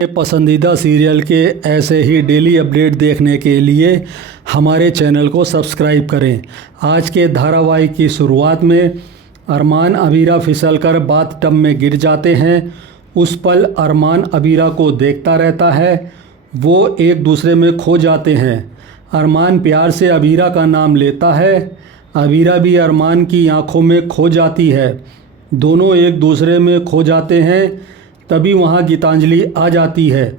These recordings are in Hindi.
पसंदीदा सीरियल के ऐसे ही डेली अपडेट देखने के लिए हमारे चैनल को सब्सक्राइब करें। आज के धारावाहिक की शुरुआत में अरमान अबीरा फिसलकर बाथटब में गिर जाते हैं। उस पल अरमान अबीरा को देखता रहता है। वो एक दूसरे में खो जाते हैं। अरमान प्यार से अबीरा का नाम लेता है। अबीरा भी अरमान की आंखों में खो जाती है। दोनों एक दूसरे में खो जाते हैं। तभी वहाँ गीतांजलि आ जाती है।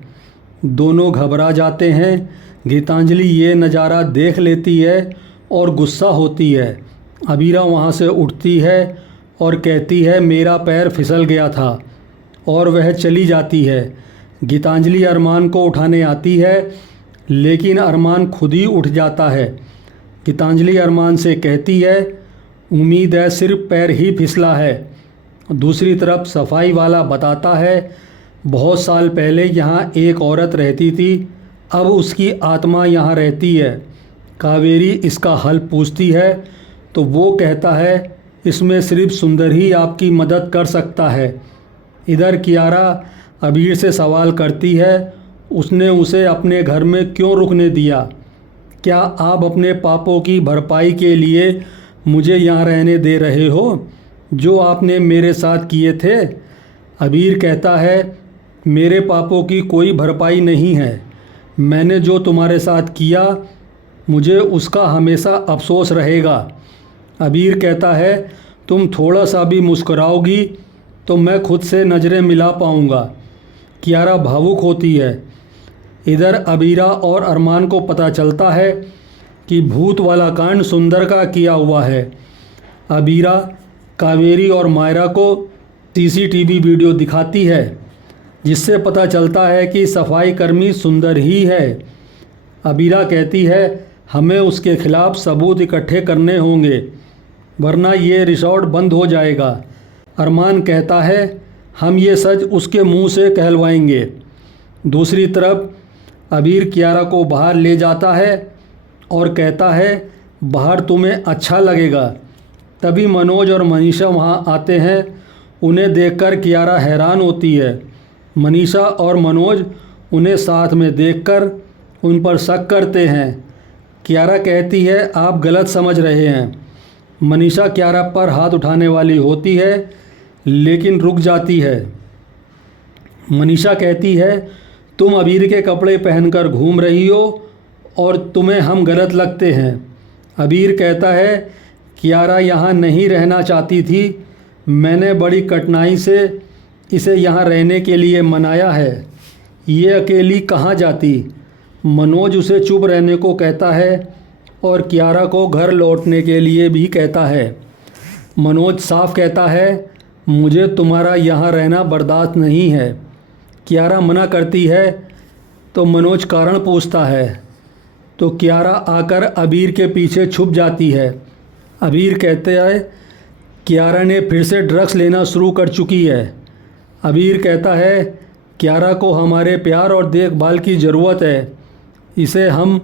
दोनों घबरा जाते हैं। गीतांजलि ये नज़ारा देख लेती है और गुस्सा होती है। अबीरा वहाँ से उठती है और कहती है मेरा पैर फिसल गया था, और वह चली जाती है। गीतांजलि अरमान को उठाने आती है, लेकिन अरमान खुद ही उठ जाता है। गीतांजलि अरमान से कहती है उम्मीद है सिर्फ पैर ही फिसला है। दूसरी तरफ सफाई वाला बताता है बहुत साल पहले यहाँ एक औरत रहती थी, अब उसकी आत्मा यहाँ रहती है। कावेरी इसका हल पूछती है तो वो कहता है इसमें सिर्फ सुंदर ही आपकी मदद कर सकता है। इधर कियारा अबीर से सवाल करती है उसने उसे अपने घर में क्यों रुकने दिया। क्या आप अपने पापों की भरपाई के लिए मुझे यहाँ रहने दे रहे हो, जो आपने मेरे साथ किए थे। अबीर कहता है मेरे पापों की कोई भरपाई नहीं है। मैंने जो तुम्हारे साथ किया मुझे उसका हमेशा अफसोस रहेगा। अबीर कहता है तुम थोड़ा सा भी मुस्कुराओगी तो मैं खुद से नज़रें मिला पाऊँगा। कियारा भावुक होती है। इधर अबीरा और अरमान को पता चलता है कि भूत वाला कांड सुंदर का किया हुआ है। अबीरा कावेरी और मायरा को सीसीटीवी वीडियो दिखाती है, जिससे पता चलता है कि सफाई कर्मी सुंदर ही है। अबीरा कहती है हमें उसके खिलाफ सबूत इकट्ठे करने होंगे, वरना ये रिसॉर्ट बंद हो जाएगा। अरमान कहता है हम ये सच उसके मुंह से कहलवाएंगे। दूसरी तरफ अबीर कियारा को बाहर ले जाता है और कहता है बाहर तुम्हें अच्छा लगेगा। तभी मनोज और मनीषा वहाँ आते हैं। उन्हें देखकर कियारा हैरान होती है। मनीषा और मनोज उन्हें साथ में देखकर उन पर शक करते हैं। कियारा कहती है आप गलत समझ रहे हैं। मनीषा कियारा पर हाथ उठाने वाली होती है, लेकिन रुक जाती है। मनीषा कहती है तुम अबीर के कपड़े पहनकर घूम रही हो और तुम्हें हम गलत लगते हैं। अबीर कहता है कियारा यहाँ नहीं रहना चाहती थी, मैंने बड़ी कठिनाई से इसे यहाँ रहने के लिए मनाया है। ये अकेली कहाँ जाती। मनोज उसे चुप रहने को कहता है और कियारा को घर लौटने के लिए भी कहता है। मनोज साफ कहता है मुझे तुम्हारा यहाँ रहना बर्दाश्त नहीं है। कियारा मना करती है तो मनोज कारण पूछता है, तो कियारा आकर अबीर के पीछे छुप जाती है। अबीर कहते हैं कियारा ने फिर से ड्रग्स लेना शुरू कर चुकी है। अबीर कहता है कियारा को हमारे प्यार और देखभाल की ज़रूरत है, इसे हम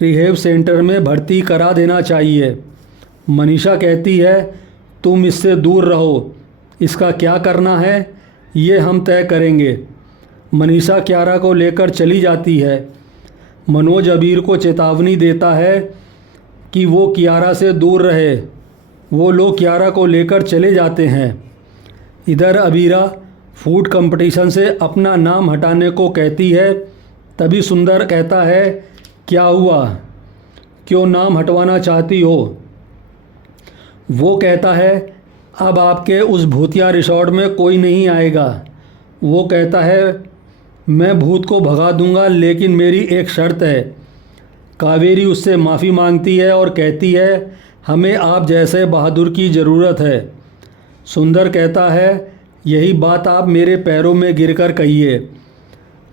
रिहेब सेंटर में भर्ती करा देना चाहिए। मनीषा कहती है तुम इससे दूर रहो, इसका क्या करना है ये हम तय करेंगे। मनीषा कियारा को लेकर चली जाती है। मनोज अबीर को चेतावनी देता है कि वो कियारा से दूर रहे। वो लोग कियारा को लेकर चले जाते हैं। इधर अबीरा फूड कंपटीशन से अपना नाम हटाने को कहती है। तभी सुंदर कहता है क्या हुआ, क्यों नाम हटवाना चाहती हो। वो कहता है अब आपके उस भूतिया रिसॉर्ट में कोई नहीं आएगा। वो कहता है मैं भूत को भगा दूंगा, लेकिन मेरी एक शर्त है। कावेरी उससे माफ़ी मांगती है और कहती है हमें आप जैसे बहादुर की ज़रूरत है। सुंदर कहता है यही बात आप मेरे पैरों में गिरकर कहिए।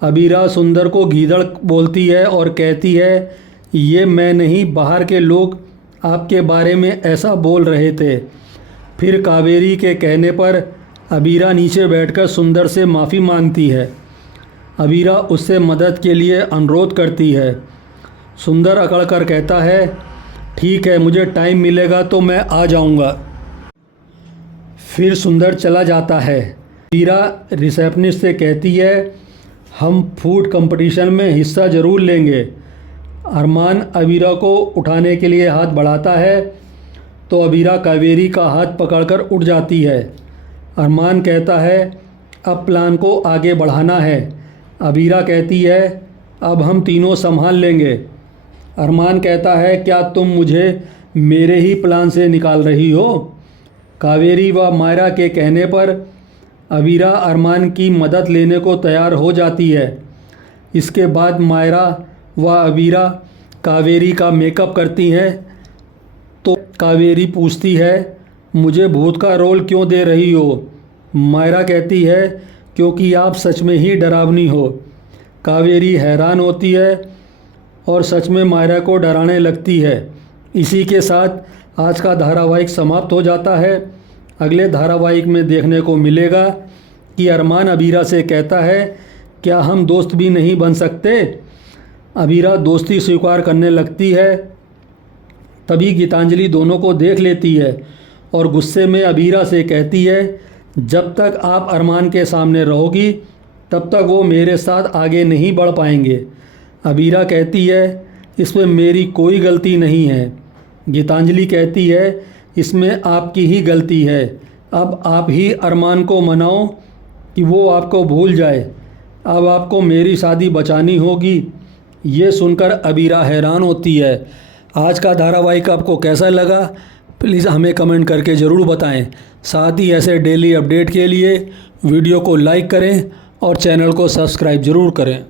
अबीरा सुंदर को गीदड़ बोलती है और कहती है ये मैं नहीं, बाहर के लोग आपके बारे में ऐसा बोल रहे थे। फिर कावेरी के कहने पर अबीरा नीचे बैठकर सुंदर से माफ़ी मांगती है। अबीरा उससे मदद के लिए अनुरोध करती है। सुंदर अकड़ कर कहता है ठीक है, मुझे टाइम मिलेगा तो मैं आ जाऊंगा। फिर सुंदर चला जाता है। अबीरा रिसेप्शनिस्ट से कहती है हम फूड कंपटीशन में हिस्सा ज़रूर लेंगे। अरमान अबीरा को उठाने के लिए हाथ बढ़ाता है तो अबीरा कावेरी का हाथ पकड़कर उठ जाती है। अरमान कहता है अब प्लान को आगे बढ़ाना है। अबीरा कहती है अब हम तीनों संभाल लेंगे। अरमान कहता है क्या तुम मुझे मेरे ही प्लान से निकाल रही हो? कावेरी व मायरा के कहने पर अबीरा अरमान की मदद लेने को तैयार हो जाती है। इसके बाद मायरा व अबीरा कावेरी का मेकअप करती हैं तो कावेरी पूछती है मुझे भूत का रोल क्यों दे रही हो? मायरा कहती है क्योंकि आप सच में ही डरावनी हो। कावेरी हैरान होती है और सच में मायरा को डराने लगती है। इसी के साथ आज का धारावाहिक समाप्त हो जाता है। अगले धारावाहिक में देखने को मिलेगा कि अरमान अबीरा से कहता है क्या हम दोस्त भी नहीं बन सकते? अबीरा दोस्ती स्वीकार करने लगती है। तभी गीतांजलि दोनों को देख लेती है और गुस्से में अबीरा से कहती है जब तक आप अरमान के सामने रहोगी तब तक वो मेरे साथ आगे नहीं बढ़ पाएंगे। अबीरा कहती है इसमें मेरी कोई गलती नहीं है। गीतांजलि कहती है इसमें आपकी ही गलती है। अब आप ही अरमान को मनाओ कि वो आपको भूल जाए। अब आपको मेरी शादी बचानी होगी। ये सुनकर अबीरा हैरान होती है। आज का धारावाहिक आपको कैसा लगा प्लीज़ हमें कमेंट करके ज़रूर बताएं। साथ ही ऐसे डेली अपडेट के लिए वीडियो को लाइक करें और चैनल को सब्सक्राइब ज़रूर करें।